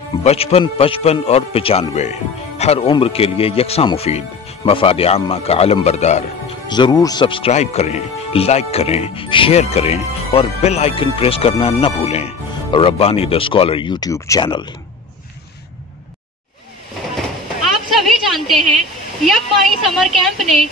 55, 55 और 95 हर उम्र के लिए यकसा मुफीद, मफाद आम्मा का अलम बरदार। जरूर सब्सक्राइब करें, लाइक करें, शेयर करें और बेल आइकन प्रेस करना न भूलें। Rabbani the scholar YouTube channel. आप सभी जानते हैं यकमाही समर कैंप में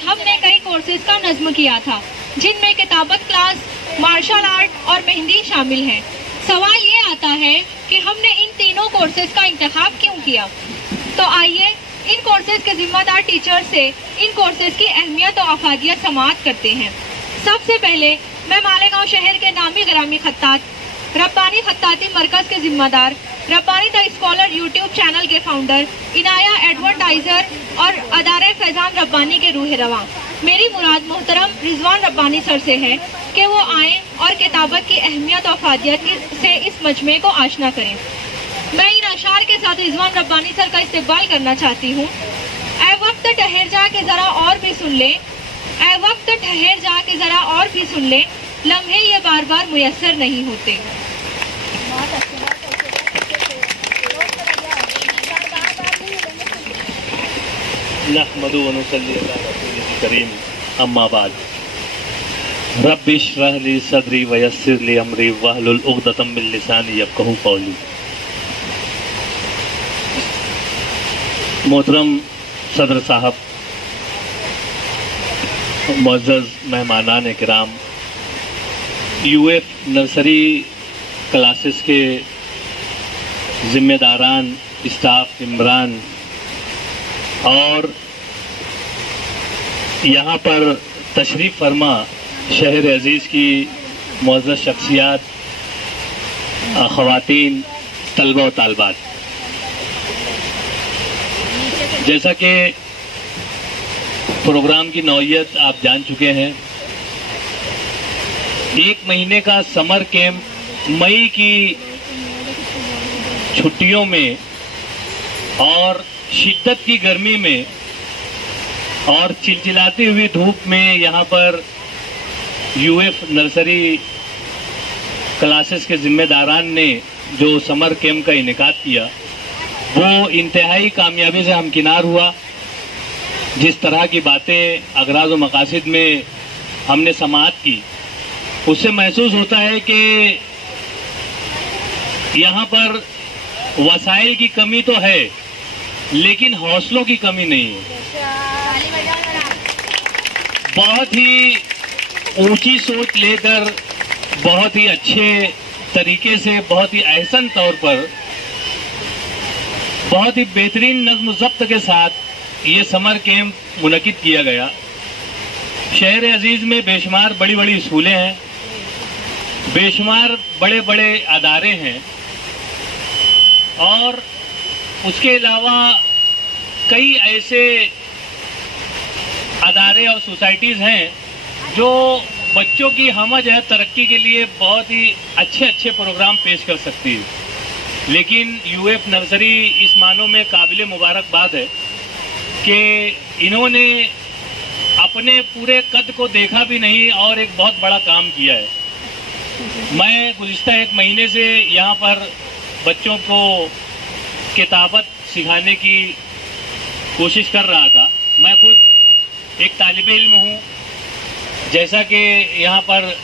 हमने कई कोर्सेज का नज्म किया था, जिनमें किताबत क्लास, मार्शल आर्ट और मेहंदी शामिल है। सवाल ये आता है कि हमने इन तीनों कोर्सेज का इंतखाब क्यों किया। तो आइए इन कोर्सेज के जिम्मेदार टीचर से इन कोर्सेज की अहमियत और अफादियत समाअत करते हैं। सबसे पहले मैं मालेगांव शहर के नामी ग्रामी खत्तात, रब्बानी खत्ताती मरकज के जिम्मेदार, Rabbani the scholar YouTube channel के फाउंडर, इनाया एडवर्टाइजर और अदारे फैजान रब्बानी के रूह रवां, मेरी मुराद मोहतरम रिजवान रब्बानी सर से है कि वो आएँ और किताबत की अहमियत और अफादियत से इस मजमे को आशना करें। मैं इन अशार के साथ रिजवान रब्बानी सर का इस्तकबाल करना चाहती हूँ। ऐ वक्त ठहर जा के जरा और भी सुन ले, ऐ वक्त ठहर जा के जरा और भी सुन ले, लम्हे ये बार बार मुयस्सर नहीं होते। नहमदु व नुसल्ली अला रसूलिल करीम, अम्मा बाद। रब्बि इश्रह ली सदरी व यस्सिर ली अमरी वहलुल उक़दतम मिन लिसानी यफ़क़हू क़ौली। मोहतरम सदर साहब, मुअज़्ज़ज़ मेहमानान किराम, यूएफ नर्सरी क्लासेस के ज़िम्मेदारान, स्टाफ इमरान और यहाँ पर तशरीफ़ फरमा शहर अज़ीज़ की मुअज़्ज़ज़ शख्सियात, ख़वातीन, तलबा व तालबात, जैसा कि प्रोग्राम की नौइयत आप जान चुके हैं, 1 महीने का समर कैंप मई की छुट्टियों में और शिद्दत की गर्मी में और चिलचिलाती हुई धूप में यहाँ पर यूएफ नर्सरी क्लासेस के जिम्मेदारान ने जो समर कैंप का इनेकाद किया, वो इंतहाई कामयाबी से हमकिनार हुआ। जिस तरह की बातें अगराज़ व मकासिद में हमने समाअत की, उससे महसूस होता है कि यहाँ पर वसाइल की कमी तो है, लेकिन हौसलों की कमी नहीं है। बहुत ही ऊंची सोच लेकर, बहुत ही अच्छे तरीके से, बहुत ही अहसन तौर पर, बहुत ही बेहतरीन नज़्म ज़ब्त के साथ ये समर कैंप मुनक़िद किया गया। शहर अज़ीज़ में बेशुमार बड़ी बड़ी स्कूलें हैं, बेशुमार बड़े बड़े अदारे हैं और उसके अलावा कई ऐसे अदारे और सोसाइटीज़ हैं जो बच्चों की हमजहत तरक्की के लिए बहुत ही अच्छे प्रोग्राम पेश कर सकती है। लेकिन यूएफ नर्सरी इस मानों में काबिल मुबारकबाद है कि इन्होंने अपने पूरे कद को देखा भी नहीं और एक बहुत बड़ा काम किया है। मैं गुज़िश्ता 1 महीने से यहाँ पर बच्चों को किताबत सिखाने की कोशिश कर रहा था। मैं खुद एक तालिब इल्म हूँ। जैसा कि यहाँ पर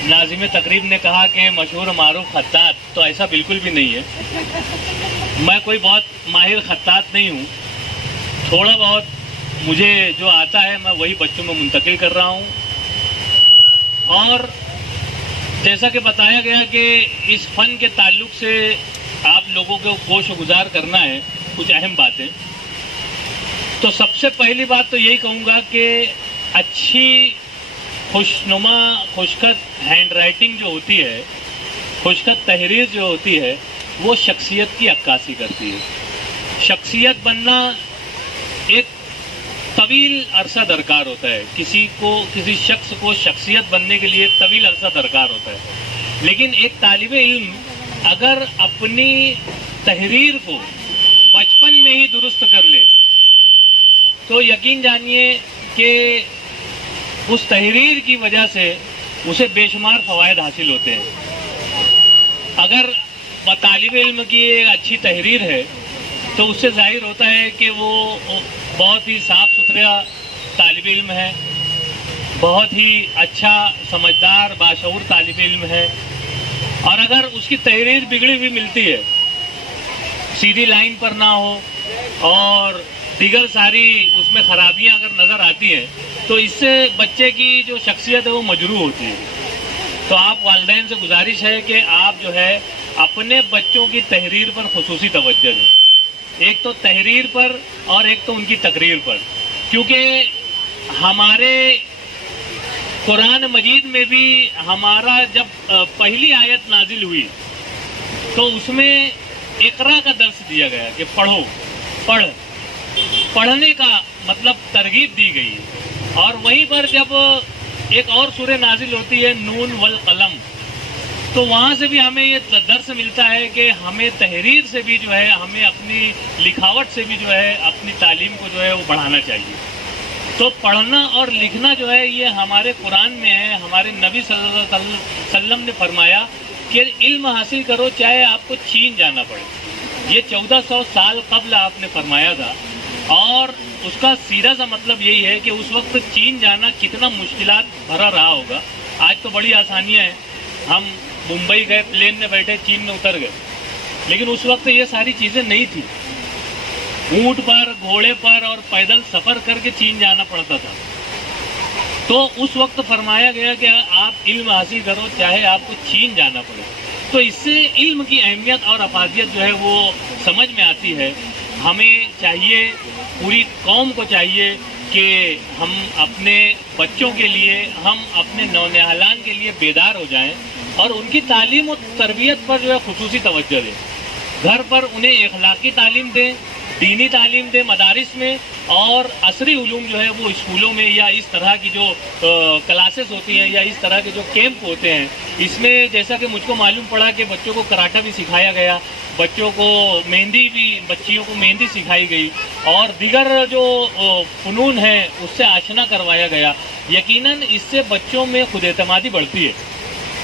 नाज़िम तकरीब ने कहा कि मशहूर मारूफ खत्तात, तो ऐसा बिल्कुल भी नहीं है। मैं कोई बहुत माहिर खत्तात नहीं हूँ। थोड़ा बहुत मुझे जो आता है मैं वही बच्चों में मुंतकिल कर रहा हूँ। और जैसा कि बताया गया कि इस फ़न के ताल्लुक़ से आप लोगों को गोश गुजार करना है कुछ अहम बातें। तो सबसे पहली बात तो यही कहूँगा कि अच्छी खुशनुमा खुशखत हैंड राइटिंग जो होती है, खुशखत तहरीर जो होती है, वो शख्सियत की अक्कासी करती है। शख्सियत बनना एक तवील अरसा दरकार होता है। किसी शख्स को शख्सियत बनने के लिए एक तवील अरसा दरकार होता है। लेकिन एक तालिब इल्म अगर अपनी तहरीर को बचपन में ही दुरुस्त कर ले तो यकीन जानिए कि उस तहरीर की वजह से उसे बेशुमार फ़वायद हासिल होते हैं। अगर طالب علم کی ایک اچھی تحریر ہے تو اس سے ظاہر ہوتا ہے کہ وہ بہت ہی صاف ستھرا طالب علم ہے، بہت ہی اچھا سمجھدار باشعور طالب علم ہے. اور اگر اس کی تحریر بگڑی ہوئی ملتی ہے، سیدھی لائن پر نہ ہو اور دیگر ساری اس میں خرابیاں اگر نظر آتی ہیں تو اس سے بچے کی جو شخصیت ہے وہ مجروح ہوتی ہے. تو آپ والدین سے گزارش ہے کہ آپ جو ہے اپنے بچوں کی تحریر پر خصوصی توجہ دیں، ایک تو تحریر پر اور ایک تو ان کی تقریر پر، کیونکہ ہمارے قرآن مجید میں بھی ہمارا جب پہلی آیت نازل ہوئی تو اس میں اقرا کا درس دیا گیا کہ پڑھو، پڑھنے کا مطلب ترغیب دی گئی. اور وہیں پر جب ایک اور سورہ نازل ہوتی ہے نون والقلم، تو وہاں سے بھی ہمیں یہ درس ملتا ہے کہ ہمیں تحریر سے بھی جو ہے، ہمیں اپنی لکھاوٹ سے بھی جو ہے اپنی تعلیم کو جو ہے وہ بڑھانا چاہیے. تو پڑھنا اور لکھنا جو ہے یہ ہمارے قرآن میں ہے. ہمارے نبی صلی اللہ علیہ وسلم نے فرمایا کہ علم حاصل کرو چاہے آپ کو چین جانا پڑے. یہ 1400 سال قبل آپ نے فرمایا تھا، اور اس کا سیدھا سا مطلب یہی ہے کہ اس وقت چین جانا کتنا مشکلات بھرا رہا ہوگا. آج تو بڑی آسانیاں ہیں، ہم ممبئی گئے، پلین میں بیٹھے، چین میں اتر گئے، لیکن اس وقت یہ ساری چیزیں نہیں تھی. اونٹ پر، گھوڑے پر اور پیدل سفر کر کے چین جانا پڑتا تھا. تو اس وقت فرمایا گیا کہ آپ علم حاصل کرو چاہے آپ کو چین جانا پڑے. تو اس سے علم کی اہمیت اور افادیت جو ہے وہ سمجھ میں آتی ہے. ہمیں چاہیے، پوری قوم کو چاہیے کہ ہم اپنے بچوں کے لیے، ہم اپنے نونہالان کے لیے بیدار ہو جائیں اور ان کی تعلیم و تربیت پر جو ہے خصوصی توجہ دیں. گھر پر انہیں اخلاقی تعلیم دیں، دینی تعلیم دیں مدارس میں، اور عصری علوم جو ہے وہ اسکولوں میں یا اس طرح کی جو کلاسز ہوتی ہیں یا اس طرح کے جو کیمپ ہوتے ہیں، اس میں جیسا کہ مجھ کو معلوم پڑا کہ بچوں کو کراٹا بھی سکھایا گیا، بچوں کو مہندی بھی، بچیوں کو مہندی سکھائی گئی، اور دیگر جو فنون ہیں اس سے آشنا کروایا گیا. یقیناً اس سے بچوں میں خود اعتمادی بڑھتی ہے.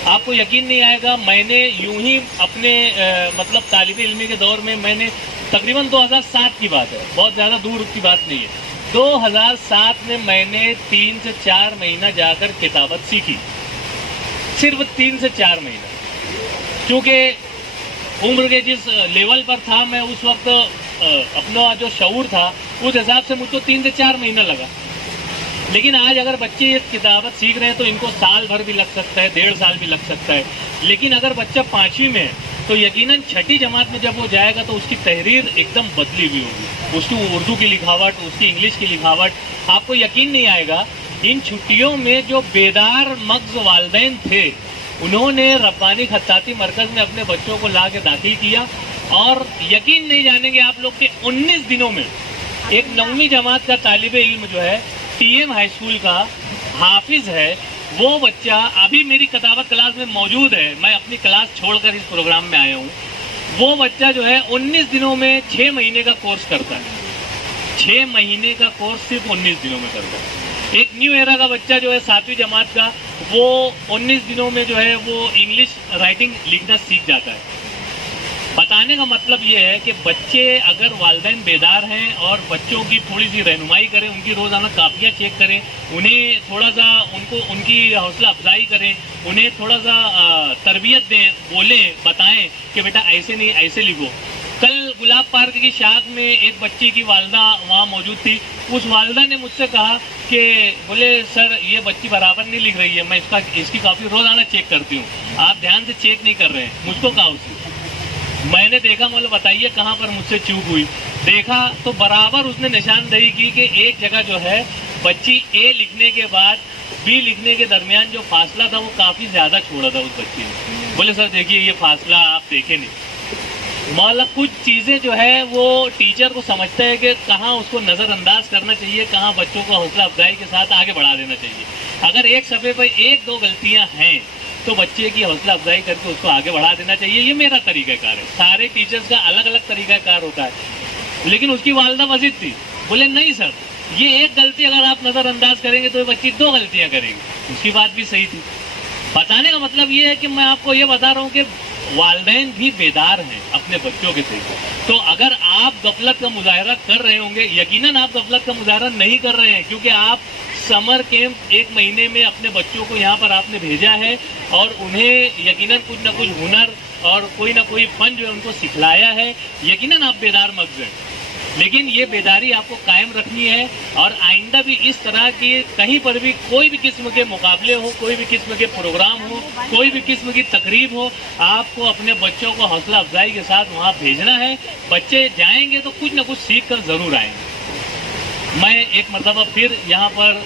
آپ کو یقین نہیں آئے گا، میں نے یوں ہی اپنے مطلب طالب علمی کے دور میں، میں نے تقریباً 2007 کی بات ہے، بہت زیادہ دور کی بات نہیں ہے، 2007 میں میں نے 3 سے 4 مہینہ جا کر کتابت سیکھی، صرف 3 سے 4 مہینہ. کیونکہ عمر کے جس لیول پر تھا میں اس وقت، اپنا جو شعور تھا اس حساب سے مجھ کو 3 سے 4 مہینہ لگا. لیکن آج اگر بچے یہ کتابت سیکھ رہے ہیں تو ان کو سال بھر بھی لگ سکتا ہے، 1.5 سال بھی لگ سکتا ہے. لیکن اگر بچہ 5ویں میں ہے تو یقیناً 6ٹھی جماعت میں جب وہ جائے گا تو اس کی تحریر ایک دم بدلی ہوئی ہوگی، اس کی اردو کی لکھاوٹ، اس کی انگلش کی لکھاوٹ. آپ کو یقین نہیں آئے گا، ان چھٹیوں میں جو بیدار مغز والدین تھے انہوں نے ربانی خطاطی مرکز میں اپنے بچوں کو لا کے داخل کیا، اور یقین نہیں جانیں گے آپ لوگ کہ 19 دنوں میں ایک 9ویں جماعت کا طالب علم جو ہے ٹی ایم ہائی اسکول کا حافظ ہے، وہ بچہ ابھی میری کتابت کلاس میں موجود ہے. میں اپنی کلاس چھوڑ کر اس پروگرام میں آیا ہوں. وہ بچہ جو ہے 19 دنوں میں 6 مہینے کا کورس کرتا ہے. 6 مہینے کا کورس صرف 19 دنوں میں کرتا ہے. ایک نیو ایرا کا بچہ جو ہے 7ویں جماعت کا، وہ 19 دنوں میں جو ہے وہ انگلش رائٹنگ لکھنا سیکھ جاتا ہے. بتانے کا مطلب یہ ہے کہ بچے اگر والدین بیدار ہیں اور بچوں کی تھوڑی سی رہنمائی کریں، ان کی روزانہ کاپیاں چیک کریں، انہیں تھوڑا سا ان کی حوصلہ افزائی کریں، انہیں تھوڑا سا تربیت دیں، بولیں، بتائیں کہ بیٹا ایسے نہیں، ایسے لکھو. کل گلاب پارک کی شاخ میں ایک بچی کی والدہ وہاں موجود تھی. اس والدہ نے مجھ سے کہا کہ بولے سر یہ بچی برابر نہیں لکھ رہی ہے، میں اس کی کاپی روزانہ چیک کرتی ہوں، آپ دھیان سے چیک نہیں کر رہے ہیں. مجھ کو کہا اس نے. میں نے دیکھا، مطلب بتائیے کہاں پر مجھ سے چوک ہوئی. دیکھا تو برابر اس نے نشاندہی کی کہ ایک جگہ جو ہے بچی اے لکھنے کے بعد بی لکھنے کے درمیان جو فاصلہ تھا وہ کافی زیادہ چھوڑا تھا اس بچی نے. بولے سر دیکھیے یہ فاصلہ آپ دیکھیں نہیں. مولا کچھ چیزیں جو ہے وہ ٹیچر کو سمجھتا ہے کہ کہاں اس کو نظر انداز کرنا چاہیے، کہاں بچوں کو حوصلہ افزائی کے ساتھ آگے بڑھا دینا چاہیے. اگر ایک صفحے پر 1-2 غلطیاں ہیں تو بچے کی حوصلہ افزائی کر کے اس کو آگے بڑھا دینا چاہیے. یہ میرا طریقہ کار ہے. سارے ٹیچرز کا الگ الگ طریقہ کار ہوتا ہے. لیکن اس کی والدہ وزید تھی. بولے نہیں سر، یہ ایک غلطی اگر آپ نظر انداز کریں گے تو یہ بچی 2 غلطیاں کرے گی. اس کی بات بھی صحیح تھی. بتانے کا مطلب یہ ہے کہ میں آپ کو یہ بتا رہا ہوں کہ वालदैन भी बेदार हैं अपने बच्चों के प्रति। तो अगर आप गफलत का मुजाहरा कर रहे होंगे, यकीनन आप गफलत का मुजाहरा नहीं कर रहे हैं, क्योंकि आप समर कैंप 1 महीने में अपने बच्चों को यहाँ पर आपने भेजा है और उन्हें यकीनन कुछ ना कुछ हुनर और कोई ना कोई फन जो है उनको सिखलाया है। यकीनन आप बेदार मत हैं, लेकिन ये बेदारी आपको कायम रखनी है और आइंदा भी इस तरह की कहीं पर भी कोई भी किस्म के मुकाबले हो, कोई भी किस्म के प्रोग्राम हो, कोई भी किस्म की तकरीब हो, आपको अपने बच्चों को हौसला अफजाई के साथ वहाँ भेजना है। बच्चे जाएंगे तो कुछ ना कुछ सीख कर ज़रूर आएंगे। मैं एक मरतबा फिर यहाँ पर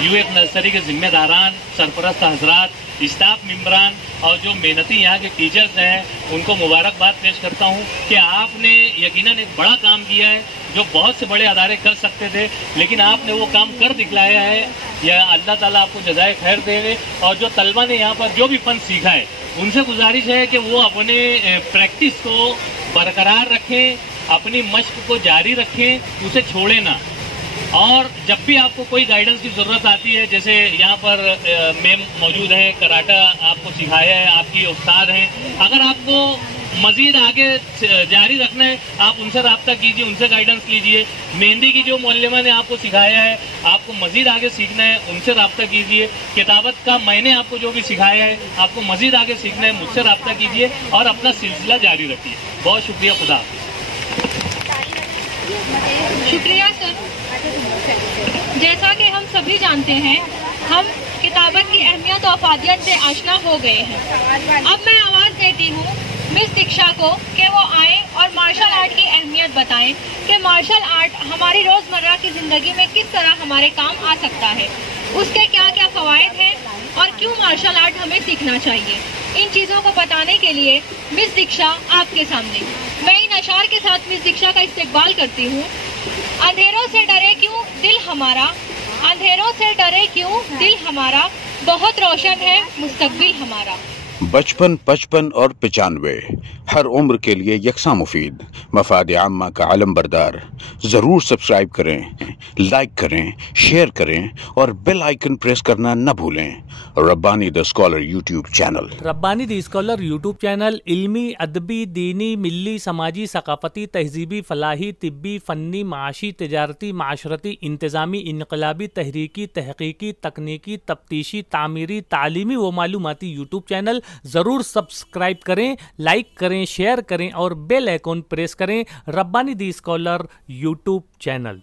यूएफ नर्सरी के जिम्मेदारान, सरपरस्त हजरात, स्टाफ मेंबरान और जो मेहनती यहाँ के टीचर्स हैं उनको मुबारकबाद पेश करता हूँ कि आपने यकीनन एक बड़ा काम किया है जो बहुत से बड़े अदारे कर सकते थे, लेकिन आपने वो काम कर दिखलाया है। या अल्लाह ताला आपको जज़ाए खैर देवे। और जो तलबा ने यहाँ पर जो भी फन सीखा है उनसे गुजारिश है कि वो अपने प्रैक्टिस को बरकरार रखें, अपनी मश्क को जारी रखें, उसे छोड़ें ना। और जब भी आपको कोई गाइडेंस की ज़रूरत आती है, जैसे यहाँ पर मैम मौजूद हैं, कराटा आपको सिखाया है, आपकी उस्ताद हैं, अगर आपको मज़ीद आगे जारी रखना है आप उनसे रब्ता कीजिए, उनसे गाइडेंस लीजिए। मेहंदी की जो मौलमा ने आपको सिखाया है, आपको मज़ीद आगे सीखना है, उनसे रब्ता कीजिए। किताबत का मैंने आपको जो भी सिखाया है, आपको मज़ीद आगे सीखना है, मुझसे रब्ता कीजिए और अपना सिलसिला जारी रखिए। बहुत शुक्रिया, खुदा। शुक्रिया सर। जैसा कि हम सभी जानते हैं, हम किताबत की अहमियत और अफादियत से आशना हो गए हैं। अब मैं आवाज़ देती हूँ मिस दीक्षा को कि वो आएँ और मार्शल आर्ट की अहमियत बताएं कि मार्शल आर्ट हमारी रोज़मर्रा की ज़िंदगी में किस तरह हमारे काम आ सकता है, उसके क्या क्या फ़वाइद हैं और क्यों मार्शल आर्ट हमें सीखना चाहिए। इन चीज़ों को बताने के लिए मिस दीक्षा आपके सामने। मैं इन अशार के साथ मिस दीक्षा का इस्तकबाल करती हूँ। अंधेरों से डरे क्यों दिल हमारा, अंधेरों से डरे क्यों दिल हमारा, बहुत रोशन है मुस्तकबिल हमारा। बचपन, 55 और 95 हर उम्र के लिए यकसा मुफीद, मफाद आम्मा का आलम बरदार। ज़रूर सब्सक्राइब करें, लाइक करें, शेयर करें और बेल आइकन प्रेस करना न भूलें। Rabbani the scholar YouTube channel. Rabbani the scholar YouTube channel इल्मी, अदबी, दीनी, मिली, समाजी, सकाफती, तहजीबी, फलाही, तिब्बी, फ़न्नी, माशी, तिजारती, माशरती, इंतज़ामी, इनकलाबी, तहरीकी, तहकीकी, तकनीकी, तफ्तीशी, तामीरी, तालीमी व मालूमाती यूट्यूब चैनल। ज़रूर सब्सक्राइब करें, लाइक करें, शेयर करें और बेल आइकन प्रेस करें। Rabbani the scholar YouTube channel.